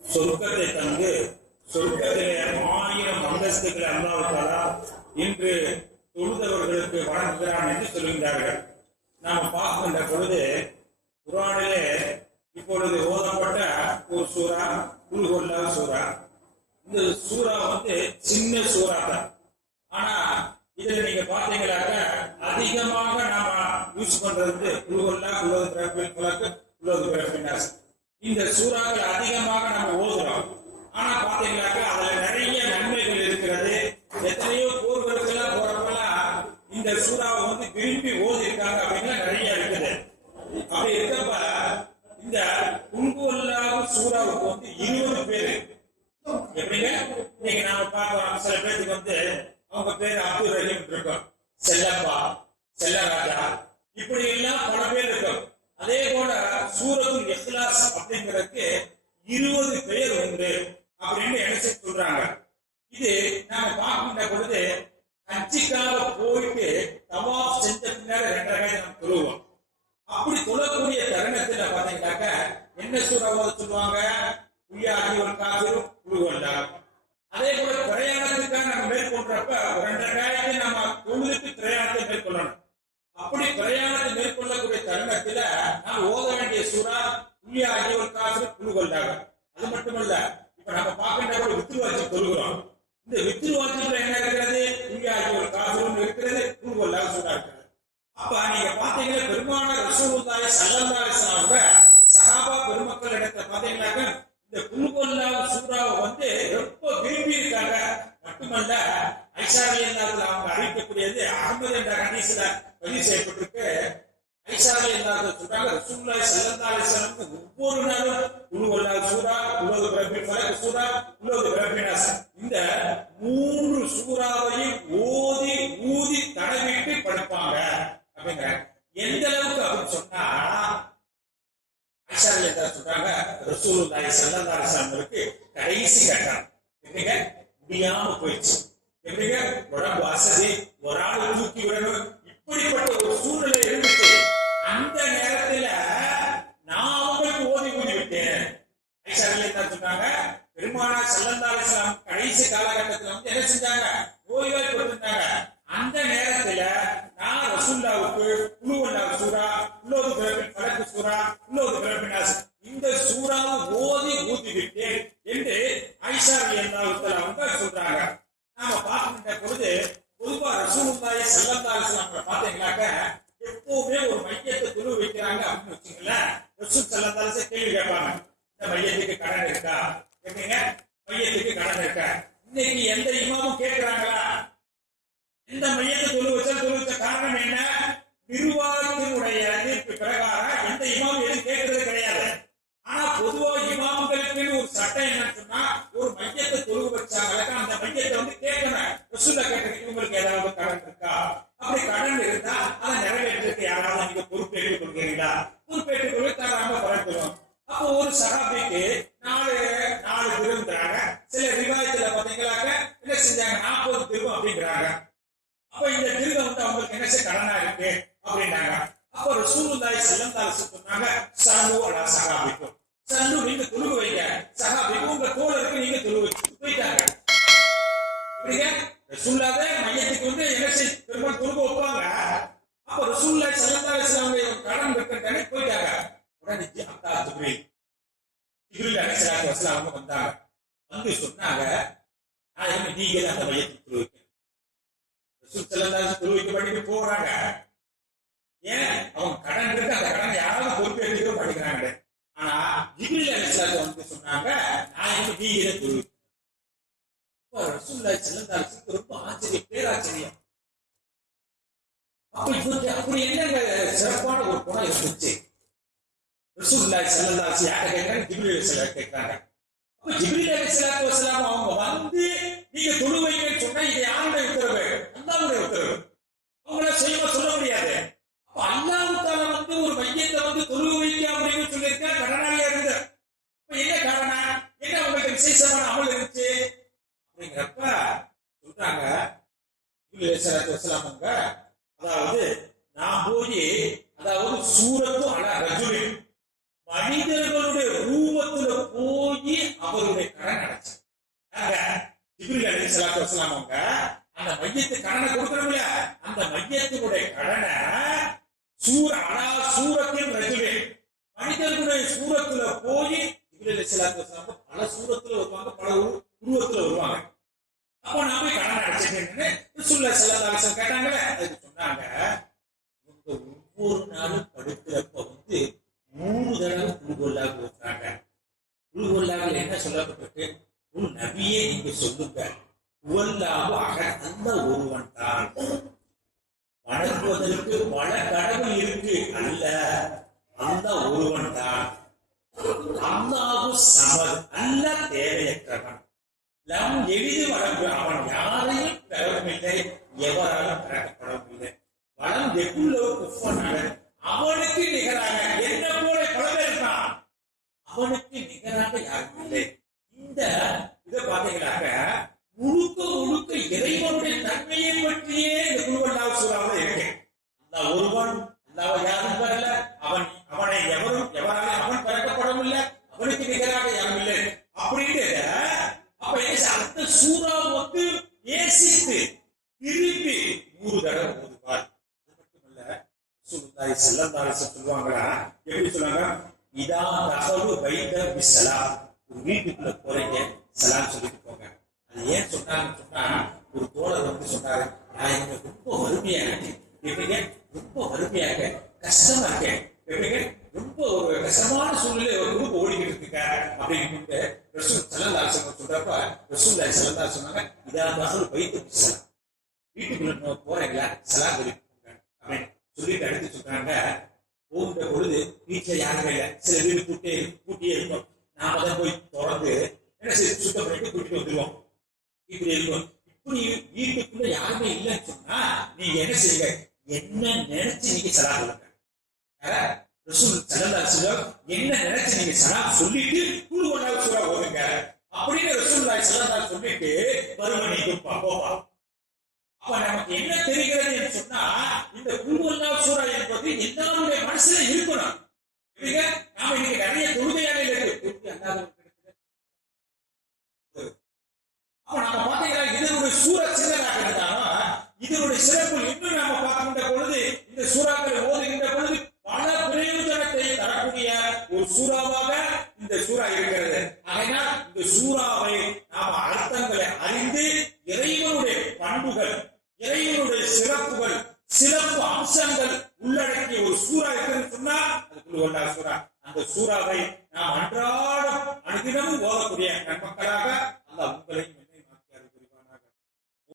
சொர்க்கத்தை தந்து சொர்க்கத்திலே 1000 அந்தஸ்துகளை அல்லாஹ் தஆலா இன்று தொழுதவர்களுக்கு வழங்குகிறான் என்று சொல்கின்றார்கள். நாம் பார்க்கின்ற பொழுது குர்ஆனிலே இப்பொழுது ஓதப்பட்ட ஒரு சூரா குல் ஹுவல்லாஹ் சூரா. இந்த சூரா சின்ன சூரா தான். ஆனா இதுல நீங்க பாத்தீங்கன்னாக்க அதிகமாக நாம யூஸ் பண்றது குல் ஹுவல்லாஹ், குல் ஹுவல் ரப்பில் ஃபலக், குல் ஹுவல் ரப்பின் நாஸ். இந்த சூறாக்கள் அதிகமாக நம்ம ஓதுறோம். ஆனா பாத்தீங்கன்னாக்க அதுல நிறைய நன்மைகள் இருக்கிறது. எத்தனையோ போர்களுக்கெல்லாம் போறப்பெல்லாம் இந்த சூறாவை விரும்பி ஓதி இருக்காங்க அப்படின்னா நிறைய இருக்குது. அப்படி இருக்கப்ப இந்த குல் ஹுவல்லாஹ் சூறாவுக்கு 20 பேரு. எப்படிங்க இன்னைக்கு நாம பார்க்கிறோம், சில பேருக்கு அவங்க பேரு அப்துல் ரஹீம் இருக்கும், செல்லப்பா, செல்லராஜா, இப்படி எல்லாம் பல பேர் இருக்கும். அதே போல சூரத்துல் இக்லாஸ் அப்படிங்கிறதுக்கு 20 பெயர் உண்டு அப்படின்னு என்ன சொல்றாங்க. இது நாம பார்க்கின்ற பொழுது ஹஜ்ஜுக்காக போயிட்டு தவாஃப் செஞ்ச பின்னாடி 2 ரக்காத் நம்ம தொழுவோம். அப்படி தொழக்கூடிய தருணத்துல பாத்தீங்கன்னாக்க என்ன சூறா ஓத சொல்லுவாங்க? குய்யா அய்யுல் காஃபிரூன், குல் ஹுவல்லாஹ். அதே போல பிரயாணத்துக்காக நம்ம மேற்கொள்றப்ப 2 ரக்காத்தை நம்ம தொழுதுட்டு பிரயாணத்தை மேற்கொள்ளணும். அப்படி பிரயாணத்தை மேற்கொள்ளக்கூடிய தருணத்துல நாம் ஓத வேண்டிய சூறா குய்யா அய்யுல் காஃபிரூன், குல் ஹுவல்லாஹ். அது மட்டுமல்ல, இப்ப நம்ம பார்க்கின்ற ஒரு வித்ரு வாஜிப் தொழுகிறோம். இந்த வித்ரு வாஜிப்ல என்ன இருக்கிறது? குய்யா அய்யுல் காஃபிரூன் இருக்கிறது, குல் ஹுவல்லாஹ் சூறா இருக்கிறது. அப்ப நீங்க பாத்தீங்கன்னா பெருமானார் ரசூலுல்லாஹி ஸல்லல்லாஹு அலைஹி வஸல்லம் சஹாபா பெருமக்கள் இடத்துல பாத்தீங்கன்னாக்க இந்த குல் ஹுவல்லாஹ் சூறாவை ரொம்ப விரும்பி இருக்காங்க. மட்டுமல்ல, ஐஷா ரலியல்லாஹு அன்ஹா அவங்க அறிவிக்கக்கூடியது அஹ்மத் என்ற ஹதீஸ்ல பதிவு செய்யப்பட்டிருக்கு. ஐஷா ரலியல்லாஹு அன்ஹா சொல்றாங்க, ரசூலுல்லாஹி ஸல்லல்லாஹு அலைஹி வஸல்லம் ஒவ்வொரு நாளும் குல் ஹுவல்லாஹ் சூரா, குல் ஹுவல் ரப்பில் ஃபலக் சூரா, குல் ஹுவல் ரப்பின் நாஸ், இந்த 3 சூறாவையும் ஓதி ஊதி தடவிட்டு படிப்பாங்க அப்படிங்கிறாங்க. எந்த அளவுக்கு அப்படின்னு சொன்னா ஐஷா ரலியல்லாஹு சொல்றாங்க, ரசூலுல்லாஹி ஸல்லல்லாஹு அலைஹி வஸல்லம்க்கு கடைசி கட்டம் எப்படிங்க முடியாம போயிடுச்சு. எப்படிங்க உடம்பு அசதி, ஒரு ஆளை தூக்கி விடணும், இப்படிப்பட்ட ஒரு சூழ்நிலை இருந்துச்சு. அந்த நேரத்துல நான் அவங்களுக்கு ஓதி ஊதி விட்டேன். ஐஷா ரலியல்லாஹு சொல்றாங்க, பெருமானார் ஸல்லல்லாஹு அலைஹி வஸல்லம் கடைசி காலகட்டத்துல என்ன செஞ்சாங்க? ஓய்வாய்ப்பட்டிருந்தாங்க. அந்த நேரத்துல நான் ரசூலுல்லாஹ்வுக்கு குல் ஹுவல்லாஹ் சூரா, குல் ஹுவல் ரப்பில் ஃபலக் சூரா, குல் ஹுவல் ரப்பின் நாஸ் இந்த சூறாவை ஓதி ஊதி விட்டேன் என்று ஐஷா ரலியல்லாஹு அன்ஹா சொல்றாங்க. நாம பார்க்கின்ற பொழுது பொதுவா ரசூலுல்லாஹி ஸல்லல்லாஹு அலைஹி வஸல்லம் பாத்தீங்கன்னாக்க எப்பவுமே ஒரு மையத்தை துணி வைக்கிறாங்க அப்படின்னு வச்சுங்களேன். ரசூல் ஸல்லல்லாஹு அலைஹி வஸல்லம் கேள்வி கேட்பாங்க, இந்த மையத்துக்கு கடன் இருக்கா? எப்படிங்க மையத்துக்கு கடன் இருக்கா? இன்னைக்கு எந்த இமாமும் கேட்கிறாங்களா? இந்த மையத்தை தொழு வச்ச காரணம் என்ன? நிர்வாகத்தினுடைய தீர்ப்பு பிரகாரம் எந்த இமாமும் எதுவும் கேட்கறது கிடையாது. ஆனா பொதுவா இமாம்களுக்கு ஒரு சட்டம் என்னன்னு சொன்னா, ஒரு மையத்தை தொழுக வச்சாங்க, அந்த மையத்தை கேட்கணும். ரசூலுல்லாஹ் கேட்கறதுக்கு உங்களுக்கு ஏதாவது கடன் இருக்கா? அப்படி கடன் இருந்தா அதை நிறைவேற்றுறதுக்கு யாராவது நீங்க பொறுப்பேற்றுக் கொள்கிறீங்களா? பொறுப்பேற்றுக் கொள்ள தராம பரப்புறோம். அப்போ ஒரு சஹாபிக்கு 4 திரும்புறாங்க. சில ரிவாயத்துல பாத்தீங்களாக்க என்ன செஞ்சாங்க? 40 திரும்பும் அப்படிங்கிறாங்க. அப்ப இந்த திரும்ப அவங்களுக்கு என்ன கடனா இருக்கு அப்படின்னாங்க. அப்ப ரசூலுல்லாஹி ஸல்லல்லாஹு அலைஹி வஸல்லம் சொன்னாங்க, ஸல்லு அலா ஸஹாபிக்கும், ஸல்லு நீங்க தொழுக வைங்க, ஸஹாபிக்கும் உங்க தோழருக்கு நீங்க தொழுக வச்சு போயிட்டாங்க. இப்படிங்க ரசூலுல்லாஹே மையத்துக்கு என்ன பெருமாள் தொழுக வைப்பாங்க. அப்ப ரசூலுல்லாஹி ஸல்லல்லாஹு அலைஹி வஸல்லம் கடன் இருக்கிறதானே போயிட்டாங்க. உடனே அத்தா ஜிப்ரீல் அலைஹிஸ்ஸலாத்து வஸலாம் வந்தாங்க. சொன்னாங்க, நான் நீங்க அந்த மையத்துக்கு தொழுக வைக்க ரசூல் ஸல்லல்லாஹு அலைஹி வஸல்லம் தொழுக வைக்க பண்ணிட்டு போறாங்க. ஏன்? அவங்க கடன் இருக்கு, அந்த கடன் யாராவது பொறுப்பேற்க படிக்கிறாங்க. ஆனா ஜிப்ரீல் அலைஹிஸ்ஸலாத்து சொன்னாங்க, நான் நீங்க தொழுக. ரசூலுல்லாஹி ஸல்லல்லாஹு அலைஹி வஸல்லம் ரொம்ப ஆச்சரியம், பேராச்சரியம். அப்படி என்ன சிறப்பான ஒரு குணம் இருந்துச்சு? ரசூலுல்லாஹி ஸல்லல்லாஹு அலைஹி வஸல்லம் யாரை கேட்கிறாங்க? ஜிப்ரீல் அலைஹிஸ்ஸலாம் கேட்கிறாங்க. அப்ப ஜிப்ரீல் அலைஹிஸ்ஸலாத்து வஸலாம் அவங்க நீங்க தொழுக வைங்கன்னு சொன்னா இது யாருடைய உத்தரவு? அல்லாஹ்வுடைய உத்தரவு. அவங்கள சொல்ல முடியாது. அப்ப அல்லாஹ் தஆலா ஒரு மையத்தை தொழுக வைக்க அப்படின்னு சொல்லியிருக்கா, கடனாளியா இருந்து. அப்ப என்ன காரணம்? என்ன உங்களுக்கு விசேஷமான அமல் இருந்துச்சு அப்படிங்கிறப்ப சொல்றாங்க ஜிப்ரீல் அலைஹிஸ்ஸலாத்து வஸலாம் அதாவது நான் போய் சூரத்து அலா ரஜுலின் மனிதர்களுடைய ரூபத்துல போய் அவர் அலைஹிஸ்ஸலாம் அவங்க அந்த மையத்து கடனை கொடுக்கணும்ல, அந்த மையத்தினுடைய கடனை சூரத்தின் ரஜுலே மனிதர்களுடைய சூரத்துல போய் ஜிப்ரீல் அலைஹிஸ்ஸலாத்து வஸலாம் பல சூரத்துல வருவாங்க, பல உருவத்துல வருவாங்க. அப்போ நான் போய் கடனை அடைச்சிட்டேன்னு ரசூலுல்லாஹி ஸல்லல்லாஹு அலைஹி வஸல்லம் கேட்டாங்களே, அதுக்கு சொன்னாங்க ஒவ்வொரு நாளும் படுக்கிறப்ப 3 தடவை குல்ஹுவல்லாஹ் ஓதுறாங்க. குல்ஹுவல்லாஹ்ல என்ன சொல்லப்பட்டிருக்கு? உன் நபியே நீங்க சொல்லுங்க, குல்ஹுவல்லாஹு அஹத், அல்லாஹ் ஒருவன் தான். வணங்குவதற்கு பல கடவுள் இருக்கு அல்ல, அல்லாஹ் ஒருவன் தான். அல்லாஹு ஸமத், அல்லாஹ் தேவையற்றவன். லம் எளிது வழங்கு, அவன் யாரையும் பெறவில்லை, எவராலும் பிறக்கப்படவில்லை. வளம் எக்குள்ளோ குஃபனாக, அவனுக்கு நிகராக என்ன போல பல பேர் இருக்கான், அவனுக்கு நிகராக யாரும் இல்லை. இந்த இதை பார்த்தீங்களாக முழுக்க இறைவனுடைய தன்மையை பற்றியே இந்த குல்ஹுவல்லாஹ் சூராவில் இருக்கு. அல்லாஹ் ஒருவன், அல்லாஹ் யாரும் பெறல, அவனை எவராலும் அவன் பிறக்கப்படவில்லை, அவனுக்கு நிகராக யாரும் இல்லை அப்படின்னு. அப்ப அந்த சூறா ஏசித்து திருப்பி 100 தடவை ஓதுவார். அது மட்டுமல்ல, ரசூலுல்லாஹி ஸல்லல்லாஹு அலைஹி வஸல்லம் சொல்லுவாங்களா, எப்படி சொல்றாங்க? இதா தஹலு பைத பிஸ்ஸலாம், ஒரு வீட்டுக்குள்ள போறீங்க சலாம் சொல்லிட்டு போங்க. அது ஏன் சொன்னாங்கன்னு சொன்னா, ஒரு தோழர் சொன்னாரு, நான் இங்க ரொம்ப வறுமையா இருக்கேன், எப்படிங்க ரொம்ப வறுமையாக கஷ்டமா இருக்கேன், எப்படிங்க ரொம்ப ஒரு கஷ்டமான சூழ்நிலை ஒரு குரூப் ஓடிக்கிட்டு இருக்குங்க அப்படின்னு ரசூல் ஸல்லல்லாஹு அலைஹி வஸல்லம் சொல்றப்ப ரசூலுல்லாஹி ஸல்லல்லாஹு அலைஹி வஸல்லம் இதா தஹலு பைத பிஸ்ஸலாம், வீட்டுக்குள்ள போறீங்களா சலாம் சொல்லிட்டு போங்க அப்படின்னு சொல்லிட்டு அடுத்து சொல்றாங்க. போகின்ற பொழுது வீட்டுல யாருமே இல்லை, சில வீடு கூட்டியே இருக்கும், நாம தான் போய் திறந்து என்ன செய்ய சுத்தம் பண்ணிட்டு கூட்டிட்டு வந்துருவோம். இப்படி இருக்கும். இப்படி வீட்டுக்குள்ள யாருமே இல்லைன்னு சொன்னா நீங்க என்ன செய்யுங்க, என்ன நினைச்சு நீங்க சலாம் சொல்லுங்க. ரசூல் ஸல்லல்லாஹு அலைஹி வஸல்லம் என்ன நினைச்சு நீங்க சலாம் சொல்லிட்டு குல்ஹுவல்லாஹ் சூரா ஓதுங்க அப்படின்னு ரசூலுல்லாஹி ஸல்லல்லாஹு அலைஹி வஸல்லம் சொல்லிட்டு வருவ நீங்க போவா. அப்ப நமக்கு என்ன தெரிகிறது என்று சொன்னா, இந்த குல்ஹுவல்லாஹ் சூரா என்பது எல்லாருடைய மனசுல இருக்கணும். நாம இன்னைக்கு நிறைய தொழுகையாளர்கள் இருக்கு, அப்ப நாம பாத்தீங்கன்னா இதனுடைய சூரா சின்னதாக இருந்தாலும் இதனுடைய சிறப்பு இன்னும் நாம பார்க்கின்ற பொழுது, இந்த சூறாக்களை ஓதுகின்ற பொழுது பல பிரயோஜனத்தை தரக்கூடிய ஒரு சூறாவாக இந்த சூறா இருக்கிறது. ஆகையால் இந்த சூறாவை நாம அர்த்தங்களை அறிந்து இறைவனுடைய பண்புகள், இறைவனுடைய சிறப்புகள், சிறப்பு அம்சங்கள் உள்ளடக்கிய ஒரு சூறா இருக்குன்னு சொன்னா அது குல்ஹுவல்லாஹ் சூறா. அந்த சூறாவை நாம் அன்றாடம் அனுதினமும் ஓதக்கூடிய நன்மக்களாக